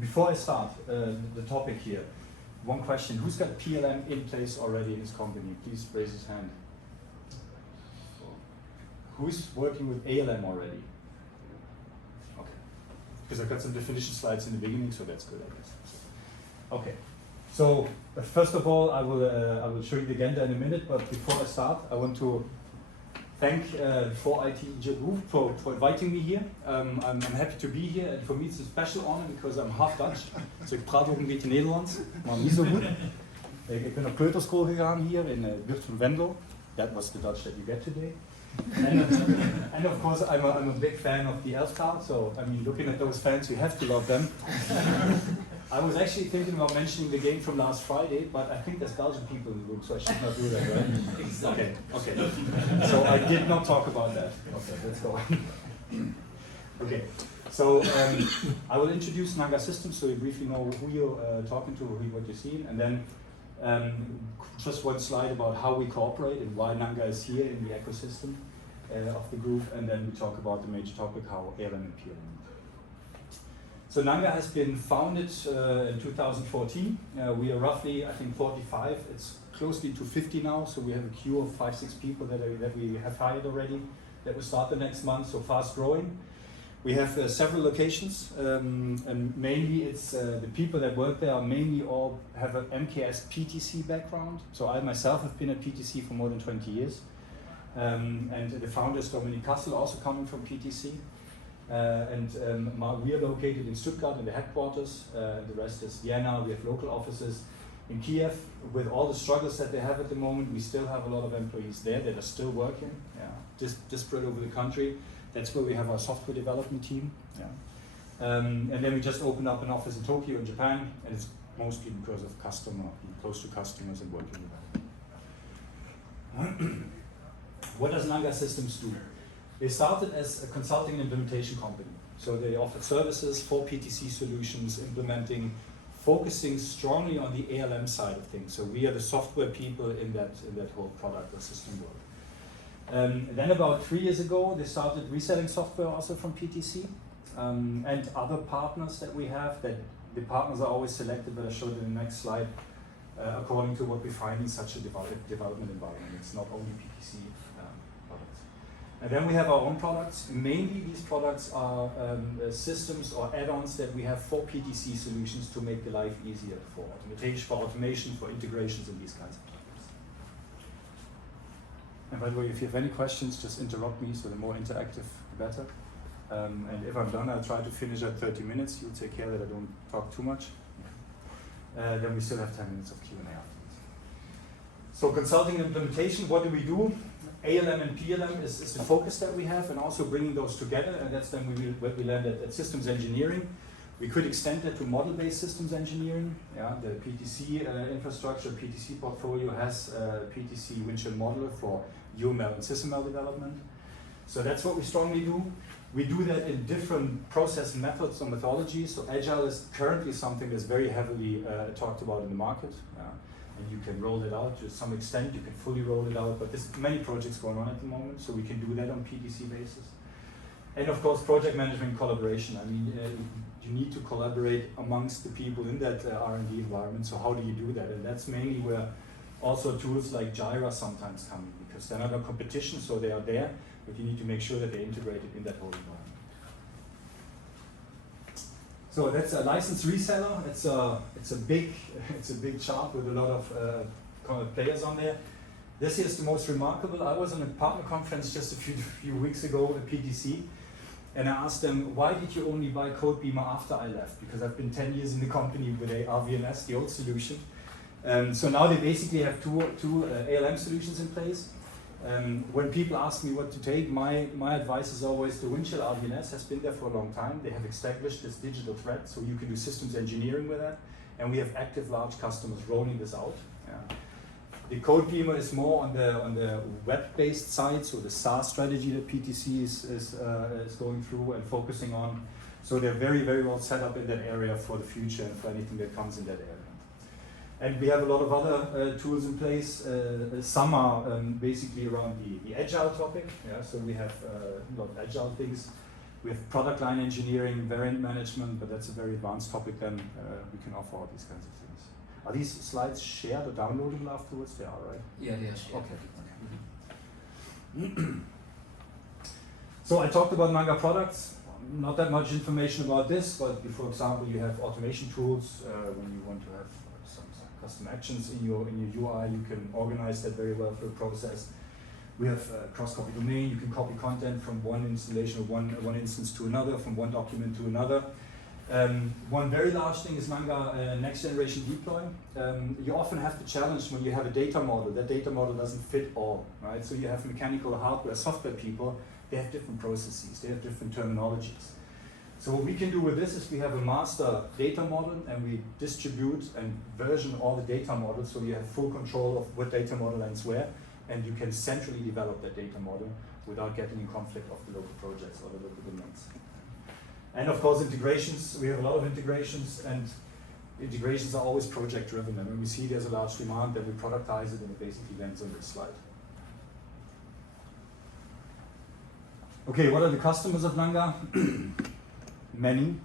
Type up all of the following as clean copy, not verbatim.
Before I start the topic here, one question: who's got PLM in place already in his company? Please raise his hand. Who's working with ALM already? Okay, because I've got some definition slides in the beginning, so that's good, I guess. Okay, so first of all, I will show you the agenda in a minute, but before I start, I want to thank 4IT Group for inviting me here. I'm happy to be here, and for me it's a special honor because I'm half Dutch. So ik praat ook een beetje Nederlands, maar niet zo goed. Ik ben naar kleuterschool gegaan hier in de buurt van Venlo. That was the Dutch that you get today. And of course I'm a big fan of the Elftal, so I mean, looking at those fans, you have to love them. I was actually thinking about mentioning the game from last Friday, but I think there's Belgian people in the room, so I should not do that, right? Exactly. Okay. So I did not talk about that. Okay, let's go on. Okay. So I will introduce Nanga Systems, so you briefly know who you're talking to, what you're seeing, and then just one slide about how we cooperate and why Nanga is here in the ecosystem of the group, and then we talk about the major topic, how ALM and PLM. So Nanga has been founded in 2014. We are roughly, I think, 45. It's closely to 50 now, so we have a queue of 5-6 people that we have hired already, that will start the next month, so fast growing. We have several locations, and mainly it's the people that work there are mainly all have an MKS PTC background. So I myself have been at PTC for more than 20 years. And the founder is Dominic Kassel, also coming from PTC. We are located in Stuttgart in the headquarters, the rest is Vienna. We have local offices in Kiev. With all the struggles that they have at the moment, we still have a lot of employees there that are still working, just spread over the country. That's where we have our software development team. And then we just opened up an office in Tokyo in Japan, and it's mostly because of being close to customers and working with them. What does Nanga Systems do? They started as a consulting and implementation company. So they offered services for PTC solutions, focusing strongly on the ALM side of things. So we are the software people in that whole product or system world. Then about 3 years ago, they started reselling software also from PTC and other partners that we have. That the partners are always selected, but I showed in the next slide, according to what we find in such a development environment. It's not only PTC products. And then we have our own products. Mainly these products are systems or add-ons that we have for PTC solutions to make the life easier for automation, for integrations and these kinds of topics. And by the way, if you have any questions, just interrupt me, so the more interactive, the better. And if I'm done, I'll try to finish at 30 minutes. You take care that I don't talk too much. Then we still have 10 minutes of Q&A afterwards. So consulting and implementation, what do we do? ALM and PLM is the focus that we have, and also bringing those together, and that's then where we land at systems engineering. We could extend that to model-based systems engineering. The PTC infrastructure, PTC portfolio has PTC Windshield Modeler for UML and SysML development. So that's what we strongly do. We do that in different process methods or methodologies. So Agile is currently something that's very heavily talked about in the market. And you can roll it out to some extent, you can fully roll it out, but there's many projects going on at the moment, so we can do that on PTC basis. And of course, project management collaboration. I mean, you need to collaborate amongst the people in that R&D environment, so how do you do that? And that's mainly where also tools like Jira sometimes come in, because they're not a competition, so they are there, but you need to make sure that they're integrated in that whole environment. So that's a licensed reseller. It's a big chart with a lot of players on there. This is the most remarkable. I was on a partner conference just a few weeks ago at PTC, and I asked them, why did you only buy Codebeamer after I left? Because I've been 10 years in the company with a RVMS, the old solution. So now they basically have two ALM solutions in place. When people ask me what to take, my advice is always the Windshield RVMS has been there for a long time. They have established this digital thread, so you can do systems engineering with that. And we have active large customers rolling this out. The Codebeamer is more on the web-based side, so the SaaS strategy that PTC is going through and focusing on. So they're very, very well set up in that area for the future and for anything that comes in that area. And we have a lot of other tools in place. Some are basically around the agile topic. So we have a lot of agile things. We have product line engineering, variant management, but that's a very advanced topic then. We can offer all these kinds of things. Are these slides shared or downloadable afterwards? They are, right? Yeah, they are shared. Okay. So I talked about Nanga products. Not that much information about this, but for example, you have automation tools when you want to have some custom actions in your UI. You can organize that very well through a process. We have cross-copy domain. You can copy content from one installation or one instance to another, from one document to another. One very large thing is Nanga next generation deploy. You often have the challenge when you have a data model. That data model doesn't fit all, right? So you have mechanical, hardware, software people. They have different processes. They have different terminologies. So what we can do with this is we have a master data model, and we distribute and version all the data models, so you have full control of what data model ends where, and you can centrally develop that data model without getting in conflict of the local projects or the local domains. And of course, integrations. We have a lot of integrations, and integrations are always project driven. And when we see there's a large demand, then we productize it, and it basically lands on this slide. Okay, what are the customers of Nanga? Many.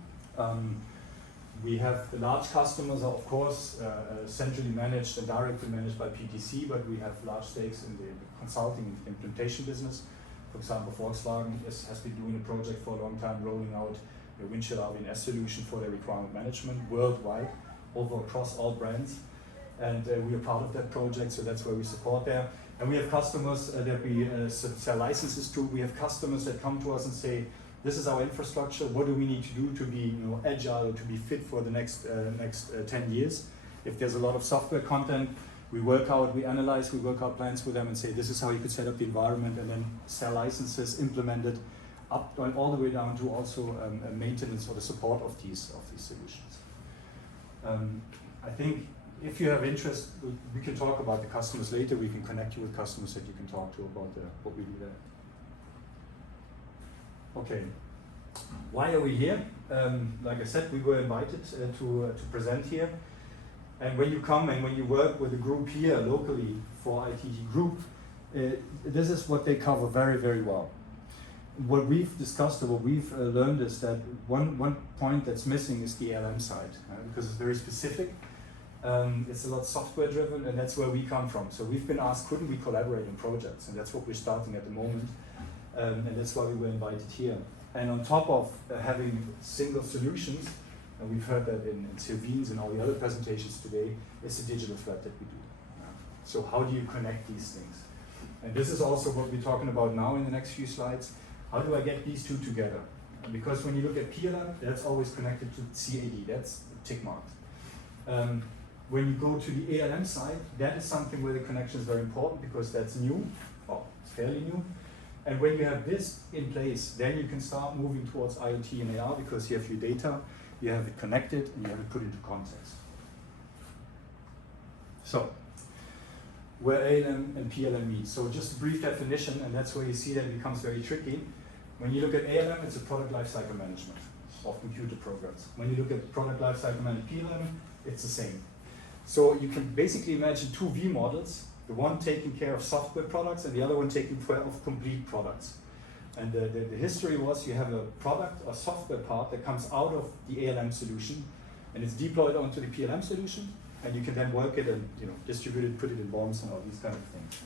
We have the large customers are of course centrally managed and directly managed by PTC, but we have large stakes in the consulting and implementation business. For example, Volkswagen has been doing a project for a long time, rolling out a windshield RVNS solution for their requirement management worldwide, across all brands. And we are part of that project, so that's where we support there. And we have customers that we sell licenses to. We have customers that come to us and say, this is our infrastructure, what do we need to do to be agile, to be fit for the next 10 years? If there's a lot of software content, we analyze, we work out plans with them and say, this is how you could set up the environment, and then sell licenses, implement it, up and all the way down to also maintenance or the support of these solutions. I think if you have interest, we can talk about the customers later. We can connect you with customers that you can talk to about what we do there. Okay, why are we here? Like I said, we were invited to present here. And when you come and when you work with a group here locally for ITT Group, this is what they cover very, very well. What we've discussed or what we've learned is that one point that's missing is the ALM side, because it's very specific. It's a lot software driven, and that's where we come from. So we've been asked, couldn't we collaborate on projects? And that's what we're starting at the moment. And that's why we were invited here. And on top of having single solutions, and we've heard that in Sylvine's and all the other presentations today, it's a digital thread that we do. So how do you connect these things? And this is also what we're talking about now in the next few slides. How do I get these two together? Because when you look at PLM, that's always connected to CAD, that's tick marked. When you go to the ALM side, that is something where the connection is very important because that's new, or it's fairly new. And when you have this in place, then you can start moving towards IoT and AR because you have your data, you have it connected, and you have it put into context. So, where ALM and PLM meet. So just a brief definition, and that's where you see that it becomes very tricky. When you look at ALM, it's a product lifecycle management of computer programs. When you look at product lifecycle management, PLM, it's the same. So you can basically imagine two V models, the one taking care of software products and the other one taking care of complete products. And the history was you have a product or software part that comes out of the ALM solution and it's deployed onto the PLM solution, and you can then work it and distribute it, put it in bombs and all these kind of things.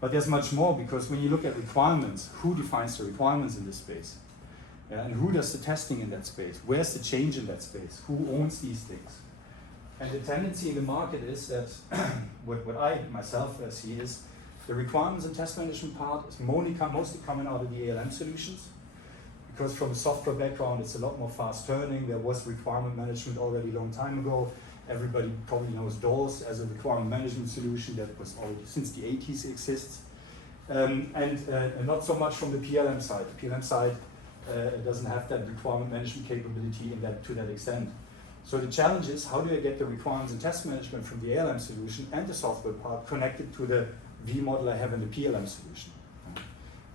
But there's much more, because when you look at requirements, who defines the requirements in this space? And who does the testing in that space? Where's the change in that space? Who owns these things? And the tendency in the market is that, what I myself see is, the requirements and test management part is mostly coming out of the ALM solutions, because from a software background it's a lot more fast turning. There was requirement management already a long time ago. Everybody probably knows DOS as a requirement management solution that was already since the 80s exists. And not so much from the PLM side. The PLM side doesn't have that requirement management capability to that extent. So the challenge is, how do I get the requirements and test management from the ALM solution and the software part connected to the V model I have in the PLM solution?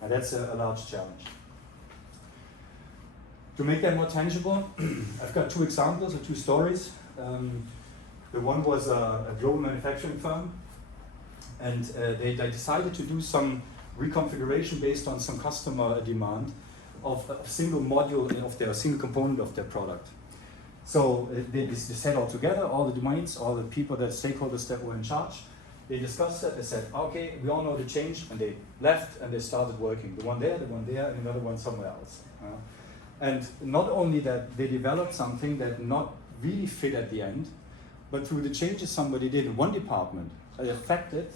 And that's a large challenge. To make that more tangible, I've got two examples or two stories. The one was a global manufacturing firm, and they decided to do some reconfiguration based on some customer demand of a single module of their single component of their product. So they sat all together, all the domains, all the people, the stakeholders that were in charge. They discussed it, they said, okay, we all know the change, and they left and they started working. The one there, and another one somewhere else. And not only that, they developed something that not really fit at the end, but through the changes somebody did in one department, it affected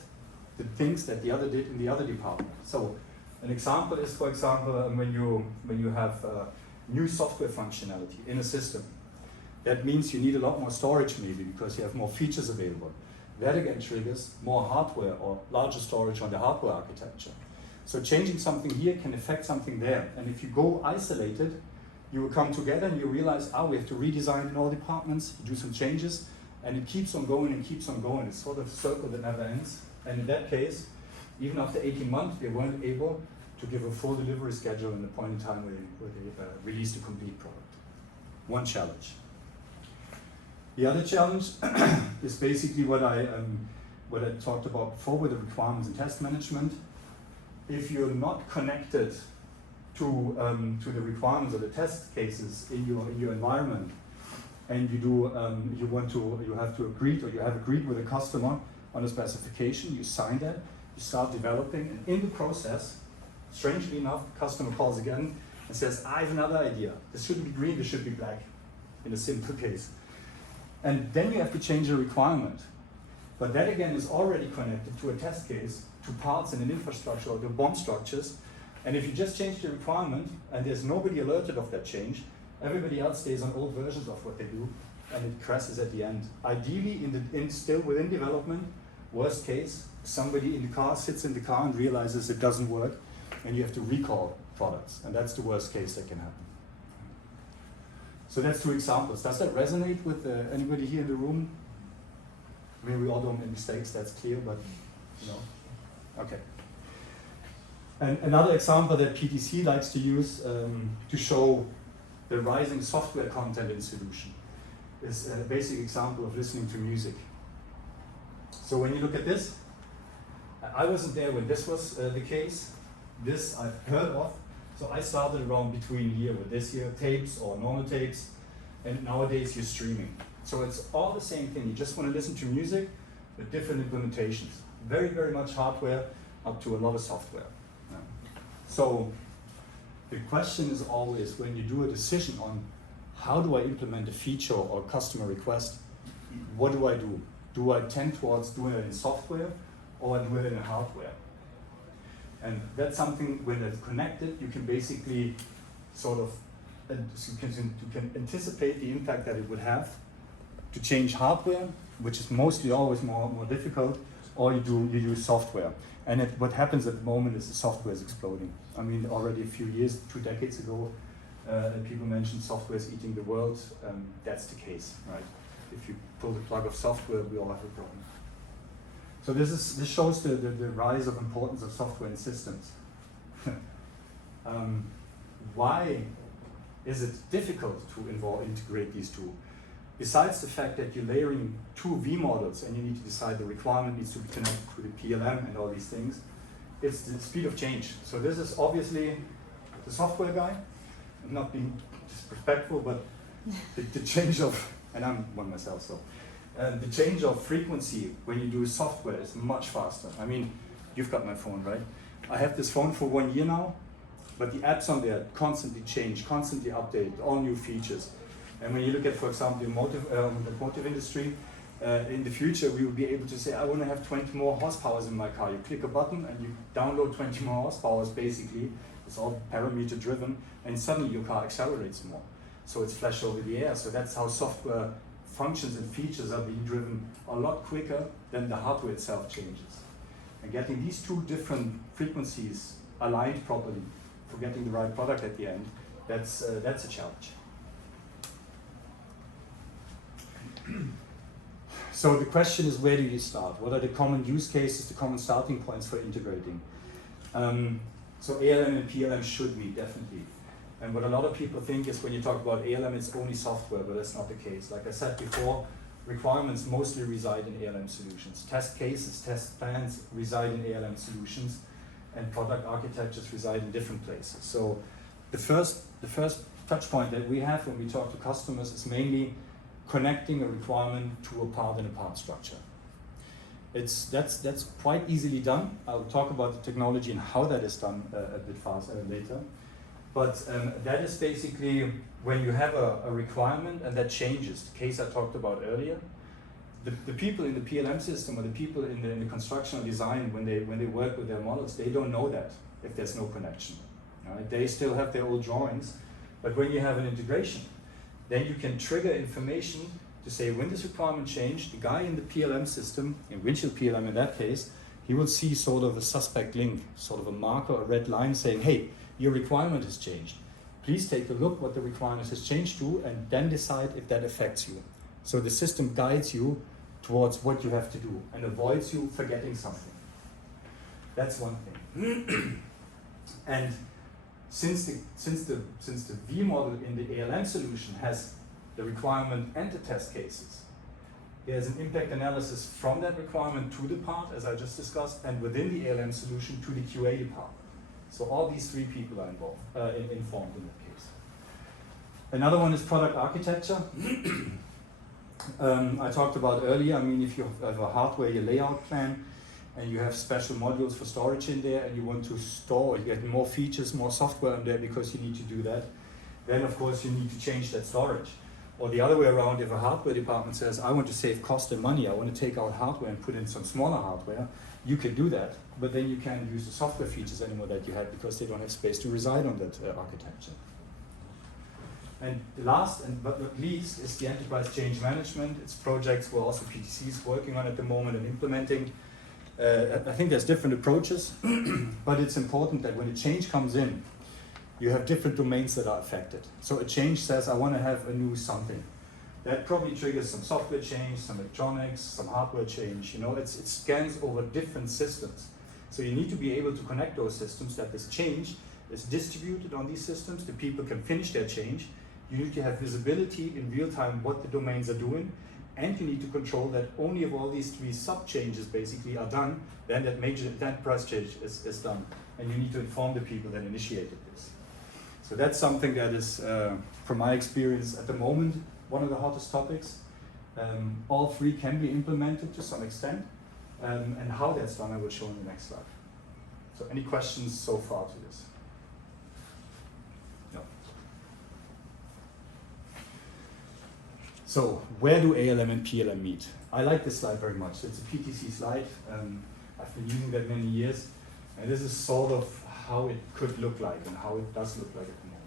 the things that the other did in the other department. So an example is, for example, when you have new software functionality in a system. That means you need a lot more storage maybe because you have more features available. That again triggers more hardware or larger storage on the hardware architecture. So changing something here can affect something there. And if you go isolated, you will come together and you realize, we have to redesign in all departments, do some changes, and it keeps on going and keeps on going. It's sort of a circle that never ends. And in that case, even after 18 months, they weren't able to give a full delivery schedule in the point in time where they released a complete product. One challenge. The other challenge is basically what I talked about before with the requirements and test management. If you're not connected to the requirements or the test cases in your environment, and you have agreed with a customer on a specification, you sign that, you start developing, and in the process, strangely enough, the customer calls again and says, I have another idea. This shouldn't be green, this should be black, in a simple case. And then you have to change the requirement. But that again is already connected to a test case, to parts in an infrastructure or to BOM structures. And if you just change the requirement and there's nobody alerted of that change, everybody else stays on old versions of what they do and it crashes at the end. Ideally, still within development, worst case, somebody in the car sits in the car and realizes it doesn't work and you have to recall products. And that's the worst case that can happen. So that's two examples. Does that resonate with anybody here in the room? I mean, we all don't make mistakes, that's clear, but okay. And another example that PTC likes to use to show the rising software content in solution is a basic example of listening to music. So when you look at this, I wasn't there when this was the case. This I've heard of. So I started around between here with this here, tapes or normal tapes, and nowadays you're streaming. So it's all the same thing. You just want to listen to music with different implementations. Very, very much hardware up to a lot of software. So the question is always when you do a decision on how do I implement a feature or customer request, what do I do? Do I tend towards doing it in software or do it in hardware? And that's something when it's connected, you can basically sort of you can anticipate the impact that it would have to change hardware, which is mostly always more difficult, or you use software. And what happens at the moment is the software is exploding. I mean, already a few years, 2 decades ago, people mentioned software is eating the world. That's the case, right? If you pull the plug of software, we all have a problem. So this shows the rise of importance of software in systems. Why is it difficult to integrate these two? Besides the fact that you're layering 2 V models and you need to decide the requirement needs to be connected to the PLM and all these things, it's the speed of change. So this is obviously the software guy. I'm not being disrespectful, but the change of, and I'm one myself, so the change of frequency when you do software is much faster. I mean, you've got my phone, right? I have this phone for 1 year now, but the apps on there constantly change, constantly update, all new features. And when you look at, for example, the automotive industry, in the future we will be able to say, I want to have 20 more horsepowers in my car. You click a button and you download 20 more horsepowers basically. It's all parameter driven, and suddenly your car accelerates more. So it's flash over the air. So that's how software functions and features are being driven a lot quicker than the hardware itself changes. And getting these 2 different frequencies aligned properly for getting the right product at the end, that's a challenge. So the question is, where do you start? What are the common use cases, the common starting points for integrating? So ALM and PLM should be, definitely. And what a lot of people think is when you talk about ALM, it's only software, but that's not the case. Like I said before, requirements mostly reside in ALM solutions. Test cases, test plans reside in ALM solutions, and product architectures reside in different places. So the first touch point that we have when we talk to customers is mainly connecting a requirement to a part in a part structure. That's quite easily done. I'll talk about the technology and how that is done a bit faster later. But that is basically when you have a requirement and that changes, the case I talked about earlier. The people in the PLM system or the people in the construction or design, when they work with their models, they don't know that if there's no connection. Right? They still have their old drawings, but when you have an integration, then you can trigger information to say when this requirement changed, the guy in the PLM system, in Windshield PLM in that case, he will see sort of a suspect link, sort of a marker, a red line saying, hey, your requirement has changed. Please take a look what the requirement has changed to and then decide if that affects you. So the system guides you towards what you have to do and avoids you forgetting something. That's one thing. And since the V model in the ALM solution has the requirement and the test cases, there's an impact analysis from that requirement to the part, as I just discussed, and within the ALM solution to the QA department. So all these three people are involved, informed in that case. Another one is product architecture. I talked about earlier, I mean, if you have a hardware layout plan and you have special modules for storage in there and you want to store, you get more features, more software in there because you need to do that, then of course you need to change that storage. Or the other way around, if a hardware department says, I want to save cost and money, I want to take out hardware and put in some smaller hardware, you can do that, but then you can't use the software features anymore that you had because they don't have space to reside on that architecture. And the last but not least is the enterprise change management. It's projects where also PTC is working on at the moment and implementing. I think there's different approaches, but it's important that when a change comes in, you have different domains that are affected. So a change says, I want to have a new something. That probably triggers some software change, some electronics, some hardware change. You know, it scans over different systems. So you need to be able to connect those systems, that this change is distributed on these systems, the people can finish their change. You need to have visibility in real time what the domains are doing, and you need to control that only if all these three sub-changes basically are done, then that major enterprise change is done. And you need to inform the people that initiated this. So that's something that is, from my experience at the moment, one of the hottest topics. All three can be implemented to some extent, and how that's done I will show in the next slide. So any questions so far to this? No. So where do ALM and PLM meet? I like this slide very much. It's a PTC slide. I've been using that many years, and this is sort of how it could look like and how it does look like at the moment.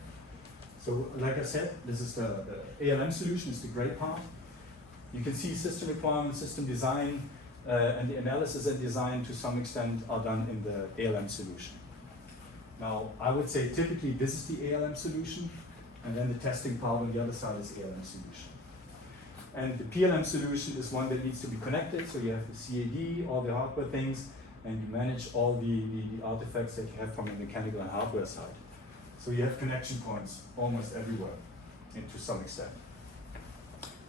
So like I said, this is the ALM solution, is the gray part. You can see system requirements, system design, and the analysis and design to some extent are done in the ALM solution. Now, I would say typically this is the ALM solution, and then the testing part on the other side is ALM solution. And the PLM solution is one that needs to be connected, so you have the CAD, all the hardware things, and you manage all the artifacts that you have from the mechanical and hardware side. So you have connection points almost everywhere, and to some extent.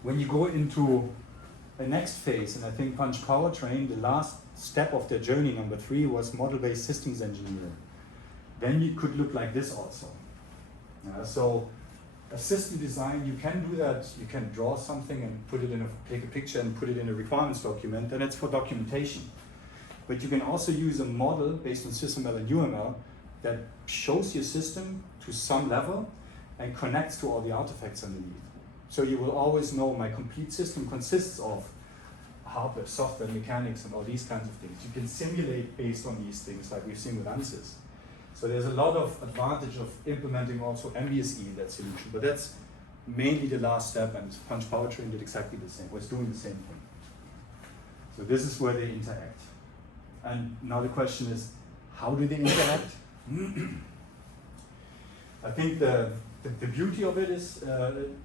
When you go into the next phase, and I think Punch Powertrain, the last step of their journey, number 3, was model-based systems engineering. Then it could look like this also. So a system design, you can do that. You can draw something and put it in take a picture and put it in a requirements document, and it's for documentation. But you can also use a model based on SysML and UML that shows your system to some level and connects to all the artifacts underneath. So you will always know my complete system consists of hardware, software, mechanics, and all these kinds of things. You can simulate based on these things like we've seen with ANSYS. So there's a lot of advantage of implementing also MBSE in that solution, but that's mainly the last step, and Punch Powertrain did exactly the same, was doing the same thing. So this is where they interact. And now the question is, how do they interact? I think the beauty of it is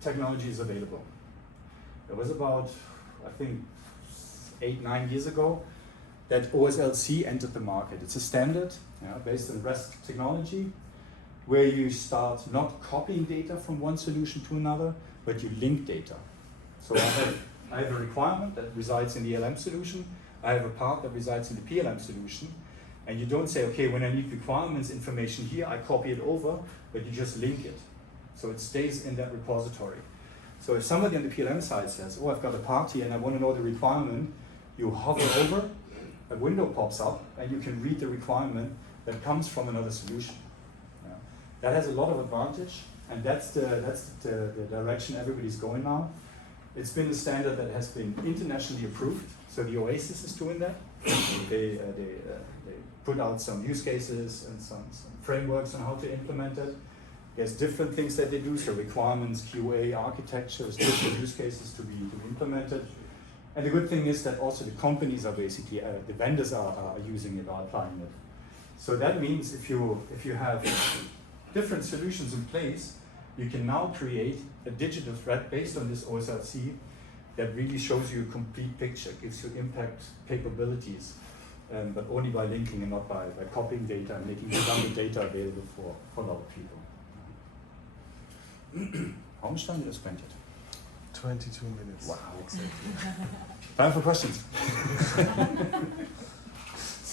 technology is available. There was about, I think, 8-9 years ago that OSLC entered the market. It's a standard based on REST technology where you start not copying data from one solution to another, but you link data. So I have a requirement that resides in the ALM solution. I have a part that resides in the PLM solution, And you don't say, okay, when I need requirements information here, I copy it over, but you just link it. So it stays in that repository. So if somebody on the PLM side says, oh, I've got a part here and I want to know the requirement, you hover over, a window pops up, and you can read the requirement that comes from another solution. Yeah. That has a lot of advantage, and that's the direction everybody's going now. It's been a standard that has been internationally approved, so the Oasis is doing that. They put out some use cases and some frameworks on how to implement it. There's different things that they do, so requirements, QA, architectures, different use cases to be implemented. And the good thing is that also the companies are basically, the vendors are using it, are applying it. So that means if you have different solutions in place, you can now create a digital thread based on this OSLC that really shows you a complete picture, gives you impact capabilities, but only by linking and not by copying data and making redundant data available for a lot of people. How much time did I spend yet? 22 minutes. Wow, exactly. Time for questions.